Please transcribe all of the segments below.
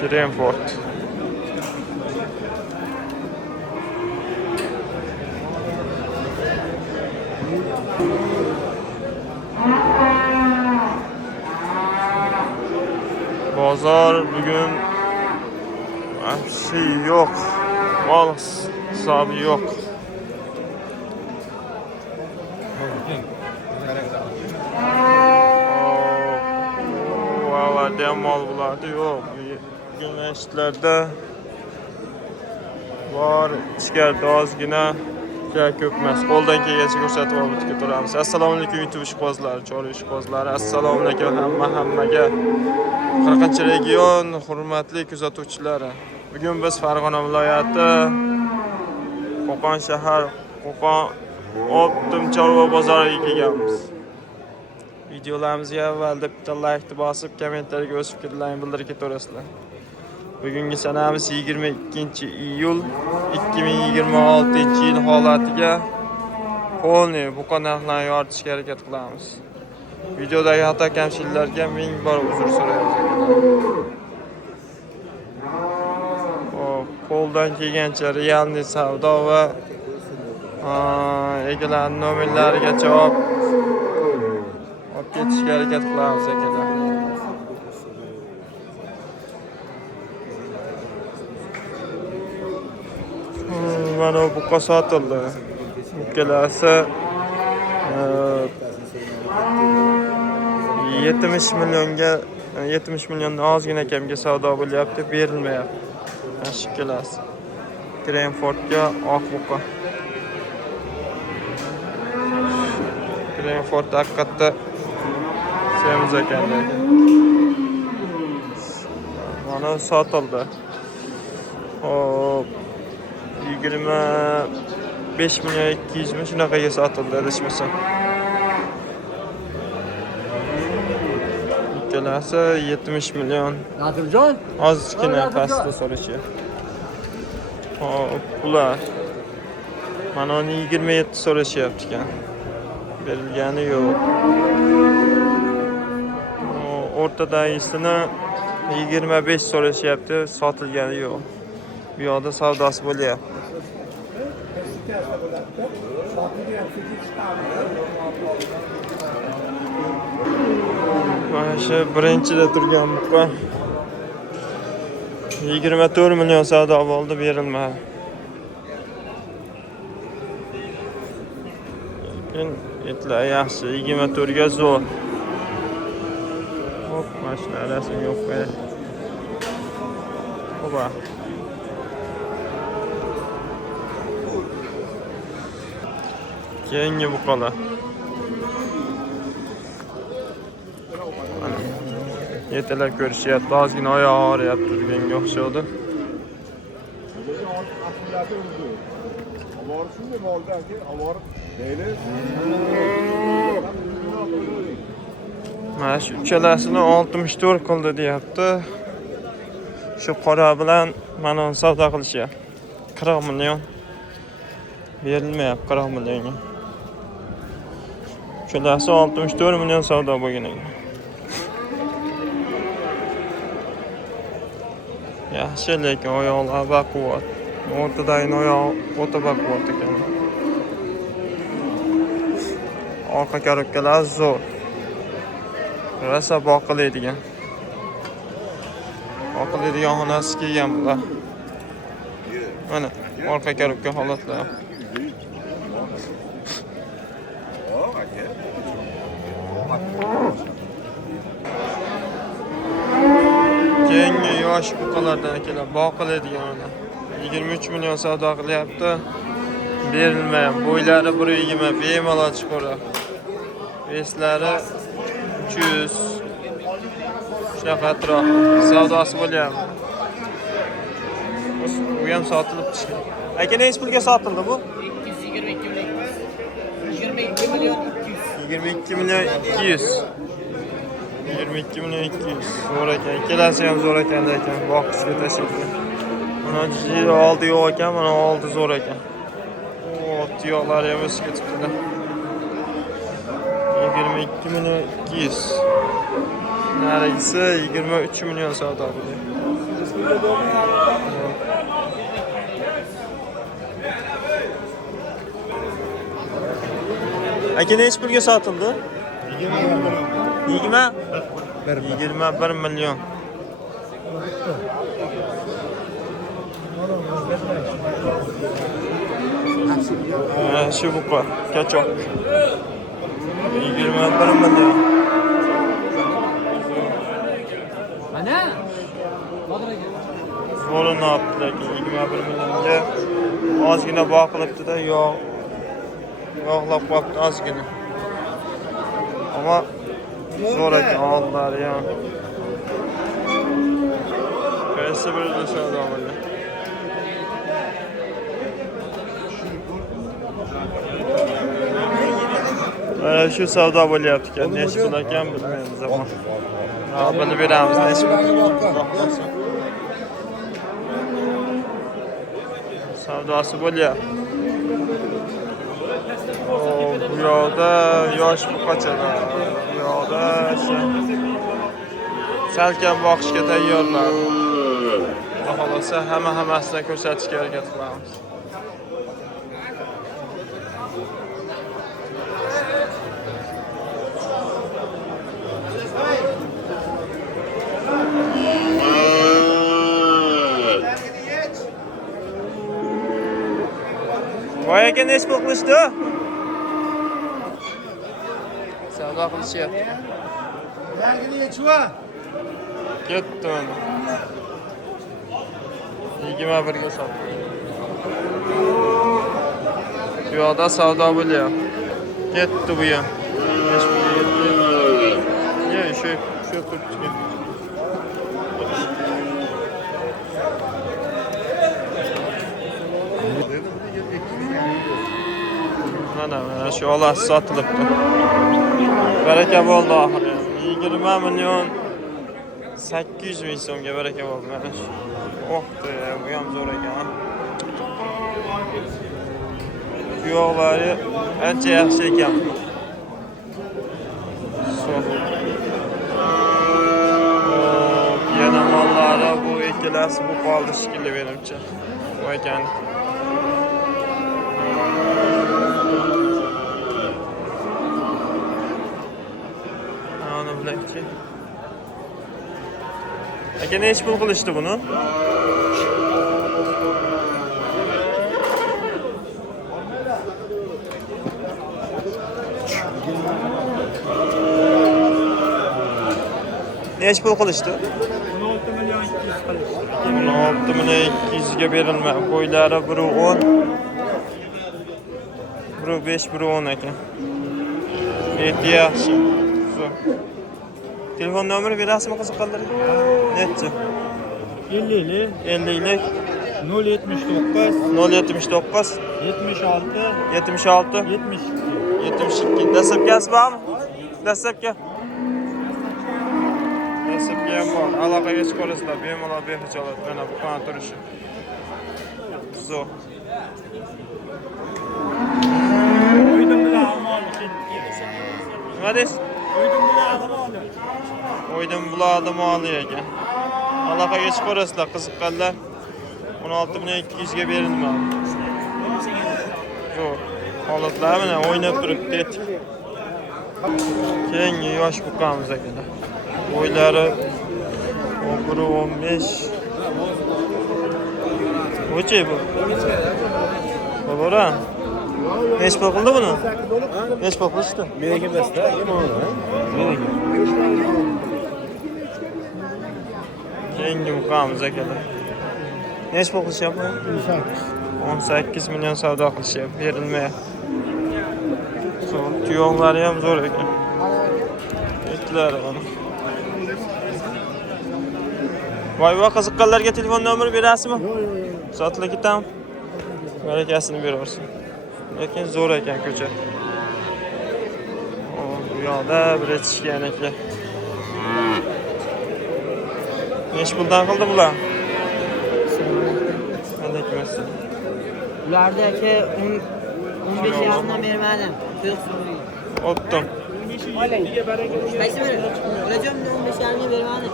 Greenford. Bozor bugün şey yok. Mal hisobi yok. Avvalda mal bulardı yok. Güneşlerde var. İçeride ozgina ko'p emas. Qo'ldan kelgancha ko'rsatib olib turamiz. Assalomu alaykum YouTube ishqibozlari, Chorva ishqibozlari. Assalomu alaykum hammaga. 40-region hurmatli kuzatuvchilari. Bugun biz Farg'ona viloyati Qo'qon shahar Qo'qon Optim Chorva bozoriga kelganmiz. Videolarimizga avvalda bitta like bosib, kommentariyaga o'z fikrlaringizni bildirib ketaverasizlar. Bugungi sanamiz 22-iyul 2026-yil holatiga polniy buqa narxlarni yoritishga harakat qilamiz. Videodagi xato kamchiliklarga ming bor uzr so'raymiz. Qo'ldan kelgancha realni savdo va egalarning nomerlarigacha olib ketishga harakat qilamiz akalar. Mana buqa sotildi. Ikkalasi 70 milliondan ozgina kamga savdo bo'lyapti, berilmayapti. Mana shu ikkalasi. Greenfordga oq buqa. Greenford haqiqatda semiz ekanlar. Mana sotildi. Hop 25 milyon 200 ming shunaqaga sotildi adashmasam. Ikkalasi 70 milyon. Nadimjon, Ozgina pastda so'rashi. Hop, ular. Mana uni 27 so'rashyapti ekan. Berilgani yo'q. O'rtadagisini 25 so'rashyapti, sotilgani yo'q. Bu yoqda savdosi bo'lyapti. Mana shu birinchida turgan buqa 24 million savdo bo'ldi, berilmadi. Lekin etlar yaxshi, 24 ga zo'r. Hop, mashina rasmi yo'q. Ho'pa. Keyingi buqalar. Yetalar ko'rishyapti, ozgina oyog'i og'riyapti, turganga o'xshadi. Mana shu uchalasini 64 qildi deyapti. Shu qora bilan mana uni savdo qilishyapti. 40 million. Berilmayapti 40 millionga. Uchalasi 64 million savdo bo'lgan ekan. Yaxshi, lekin oyoqlar baquvvat. O'rtadagi oyoq o'ta baquvvat ekan. Orqa korobkalar zo'r. Rosa boqilaydigan. Boqilaydigan xonasi kelgan bular. Mana orqa korobka holatlar. Keyingi yosh buqalardan akalar boqilaydigan. 23 million savdo qilyapti. Berilmayapti. Bo'ylari 1.20 bemalol chiqadi. Veslari 300. Shunaqa atrof savdosi bo'lyapti. Bu ham sotilib chiqdi. Aka, nechta pulga sotildi bu? 222 million. 22 million 200. 22 million 200. 22 million 200. Zo'r ekan. Ikkalasi ham zo'r ekan lekin boqishga tashlaydi. Mana jiri oldi yo'q ekan, mana oldi zo'r ekan. Tuyoqlari ham o'sib ketibdi. 22 million 200. Narigisi 23 milyon savdo qilyapti. Aka nechi pulga sotildi? 20 21 milyon. Şu buqa, kaçok. 21 milyon. Mana? Zo'rini olibdi lekin 21 millionga ozgina boqilibdi-da, yog'lab qolibdi ozgina. Ama zo'r ekan oldilari ham. Qaysi birida savdo bo'ldi? Şu savdo bo'lyapti ekan, nechi pul ekan bilmaymiz ama. Bilib beramiz nechi pul. Savdosi bo'lyapti. Bu yoqda yosh buqachalar, bu yoqda salkam boqishga tayyorlar. Xohlasa hammasini ko'rsatishga harakat qilamiz. Voy aka nechi pul qilishdi? Savdo qilishyapti. Ketdi mana. 21 ga sotdi. Bu yoqda savdo bo'lyapti. Ketdi bu ham. Yo'q, shu turibdi. Mana şu olasi sotilibdi. Baraka bo'ldi oxiri. 20 milyon 800 ming so'mga baraka bo'ldi mana shu. O'qdi, bu ham zo'r ekan. Tuyoqlari ancha yaxshi ekan. Yana mollari bu ikkalasi bu qoldi shekilli menimcha. Bu ekan. Bilakchi. Aka nechi pul qilishdi buni? Nechi pul qilishdi? 16 milyon 200 qilishdi. 16 milyon 200 ga berilmadi. Qo'ylari biri 10, biri 5, biri 10 ekan. Eti yaxshi. Telefon nomeri berasizmi qiziqqanlarga? Nechi? 50'li 50lik 079 079 76 76 72. 72. Dastlabkasi bormi? Dastlabki. Dastlabki ham bor. Aloqaga chiqarsizlar, bemalol behijolat mana bu qon turishi. Zo'r. Uydim bilan amol Nima deysiz? Uydim bilan amol. O'ydim bularni moli ekan. Aloqaga chiqarsizlar qiziqqanlar 16 milyon 200 ga berilmadi. Yo'q. Holatlar mana o'ynab turibdi. Keyingi yosh buqamiz ekan. Bo'ylari 15. O'chi bu? Bobora. Nechi pul qildi buni? Nechi pul qilishdi? Menga emasda, yomon-a? Menga. Keyingi buqamiz akalar. Nechi pul qilishyapti? 18 milyon savdo qilishyapti, berilmayapti. Tuyoqlari ham zo'r ekan. Etlari mana. Voy qiziqqanlarga telefon nomeri berasizmi? Yo'q. Sotilib ketam. Barakasini beraversin. Lekin zo'r ekan ko'cha. Bu yoqda bir etishgan ekan. Nechi puldan qildi bular? Alaykum assalom. Ularda aka 15 yarımdan bermadim. 40 so'm. O'tdim. Qaysi biri? Olacağım 15 yarım. vermedim.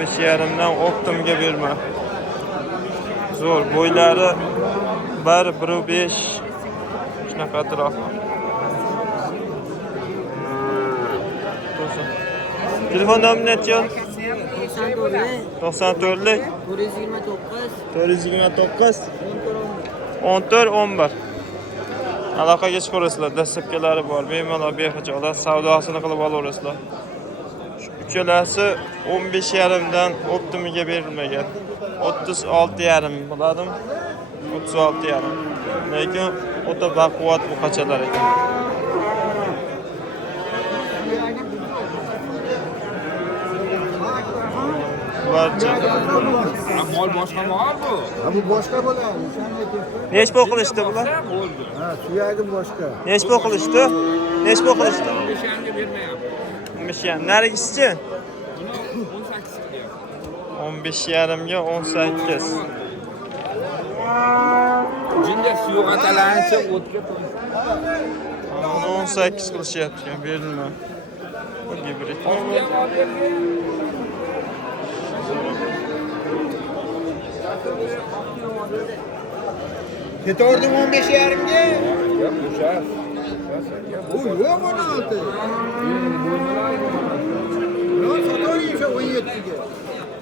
15,5dan Optimga berma. Zo'r, bo'ylari 1.5 shunaqa atrofi. Telefon nomeri necha? 94lik 429 14 aloqaga chiqaverasizlar. Dastlabkilari bor, bemalol behijolat savdosini qilib olaverasizlar. Shu uchalasi 15,5dan Optimga berilmagan. 36,5 bo'ladimi? 36,5. Lekin o'ta baquvvat bu qachalar ekan. Barcha. Mol boshqa mol bu. Ha bu boshqa bo'ladi. Nech pul qilishdi bular? Ha, suyagi boshqa. Nech pul qilishdi? Nech pul qilishdi? O'shanga bermayapti. 15,5. Narigisichi? 18 qilyapti. 15,5ga 18. Jinda suyuq atalancha o'tga 18 qilishyapti ekan, berilma. Bu gibrid. Ketordim 15,5 ga. Yo'q, o'sha. U yo'q 16. Yo'q, sotoring o'sha 17 ga.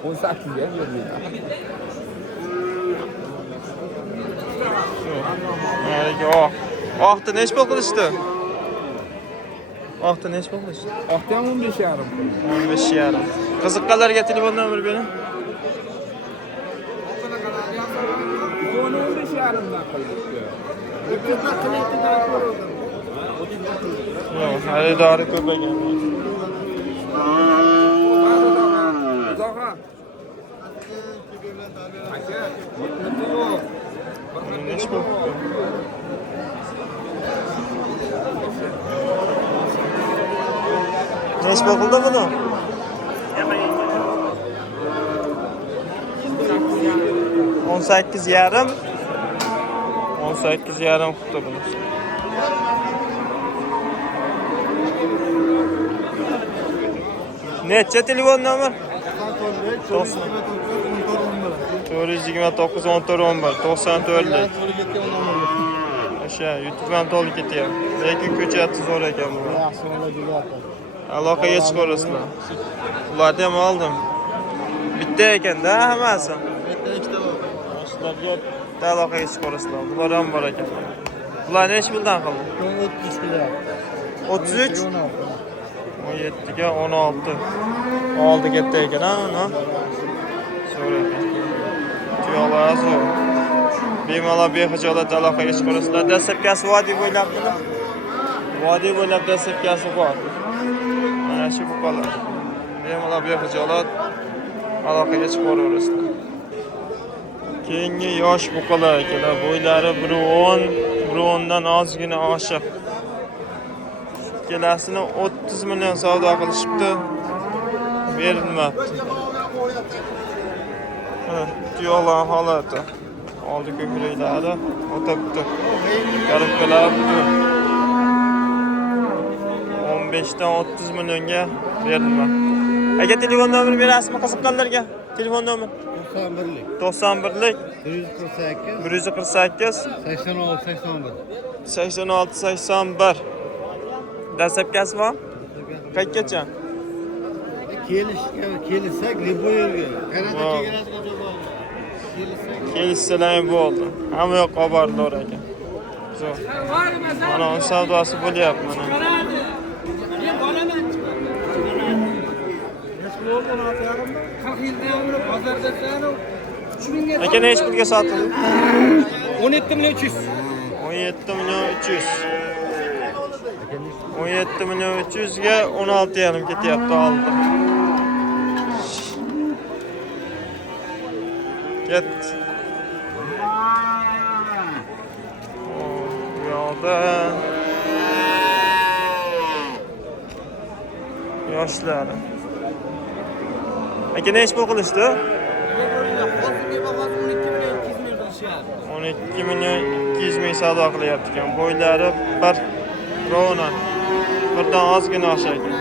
18 ga bermaydi. Narigi oq. Oqni nech pul qilishdi? Oqni nech pul qilishdi? Oqdan 15,5. 15,5. Qiziqqanlarga telefon nomeri bering. Buni 15,5 dan qilibdi. Yo'q, xaridori ko'paygan. Zohra. Aka, yo'q. Nech pul? Nech pul qildi buni? 18,5. 18,5 qildi buni. Necha telefon nomer? 429 14 94lik. O'sha YouTube ham to'lib ketyapti. Lekin ko'chati zo'r ekan bu. Aloqaga chiqaverasizlar. Ularni ham oldim. Bitta ekanda hammasi. Yoshlarga bitta aloqaga chiqaverasizlar. Bular ham bor ekan. Bular nech puldan qildi? 33 17ga 16. Oldi katta ekan, ha, uni. Zo'r ekan. Tuyoqlar zo'r. Bemalol behijolat aloqaga chiqaverasizlar. Dastlabkasi vodiy bo'ylabmi? Vodiy bo'ylab dastlabkasi bor. Mana shu buqalar. Bemalol behijolat aloqaga chiqaverasizlar. Keyingi yosh buqalar ekanlar. Bo'ylari 1.10, 1.10dan ozgina oshiq. Ikkalasini 30 million savdo qilishibdi. Berilmabdi. Tuyoqlar holati. Oldi ko'kraklari o'tabdi. Garibkalar 15 dan 30 millionga berilmabdi. Aka telefon nomeri berasizmi qiziqqanlarga? Telefon nomeri 91lik 148 86 81. Dastlabkasi bor? Qayergacha? Kelishsak, libo yerga. Kanada chegarasigacha bor. Kelishsalar bo'ldi. Hamma yoq xabardor ekan. Zo'r. Mana savdosi bo'lyapti mana. Aka nech pulga sotildi? 17,300. 17 million 300. 17 million 300 ga 16,5 ketyapti oldi. Ket. Bu yoqda yoshlar. Aka nech pul qilishdi? 12 million 200 ming savdo qilyapti ekan. Bo'ylari 1 krona. Birdan ozgina oshar ekan.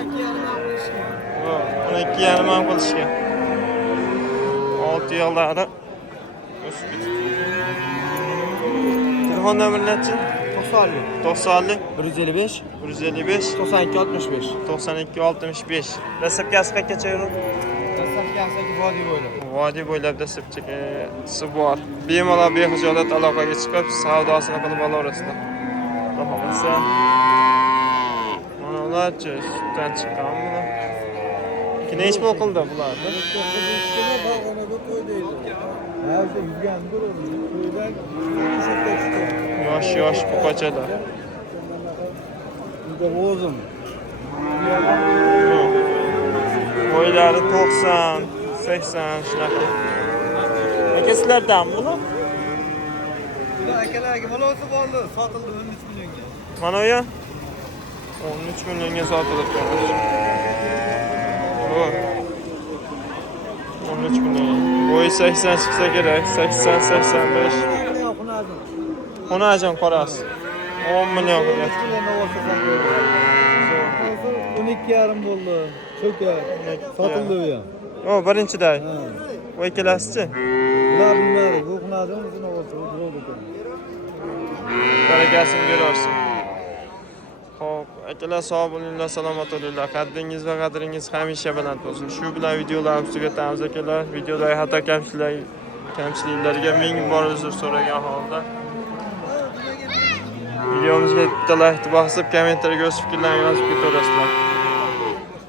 12,5 ham qilishgan. 6 yillari o'sib ketdi. Telefon nomeri nechi? 90 155 155 92 65. 92 65. Dastlabkasi qanchacha yurib? Dastlabki vodiy bo'ylab. Vodiy bo'ylab dastlabkisi bor. Bemalol bexijolat aloqaga chiqib, savdosini qilib olaverasizlar. Xohlasa. Mana ularchi sutdan chiqqan buni. Necha pul qildi bularni? Yosh buqachalar. Boylari 90, 80 shunaqa. Akasizlardan buni? Akalarga bolasi bo'ldi, sotildi 13 millionga. Mana u 13 millionga sotilibdi. Bu 13 million. Bo'yi 80 chiqsa kerak, 80-85. Xonajin qorasi. 10 million qilyapti. 12,5 bo'ldi. Cho'ka. Sotildi bu ham. O, birinchiday. Voy kelasichi? Ular bilmadi. Bu xonajin o'zini olsa, bo'ldi ekan. Barakasini berarsin. Xo'p, akalar sog' bo'linglar, salomat bo'linglar. Qaddingiz va qadringiz hamisha baland bo'lsin. Shu bilan videolarimizni tugatamiz akalar. Videodagi xato kamchiliklarga ming bor uzr so'ragan holda videomizga bitta like bosib, kommentariyaga o'z fikrlaringizni yozib ketaverasizlar.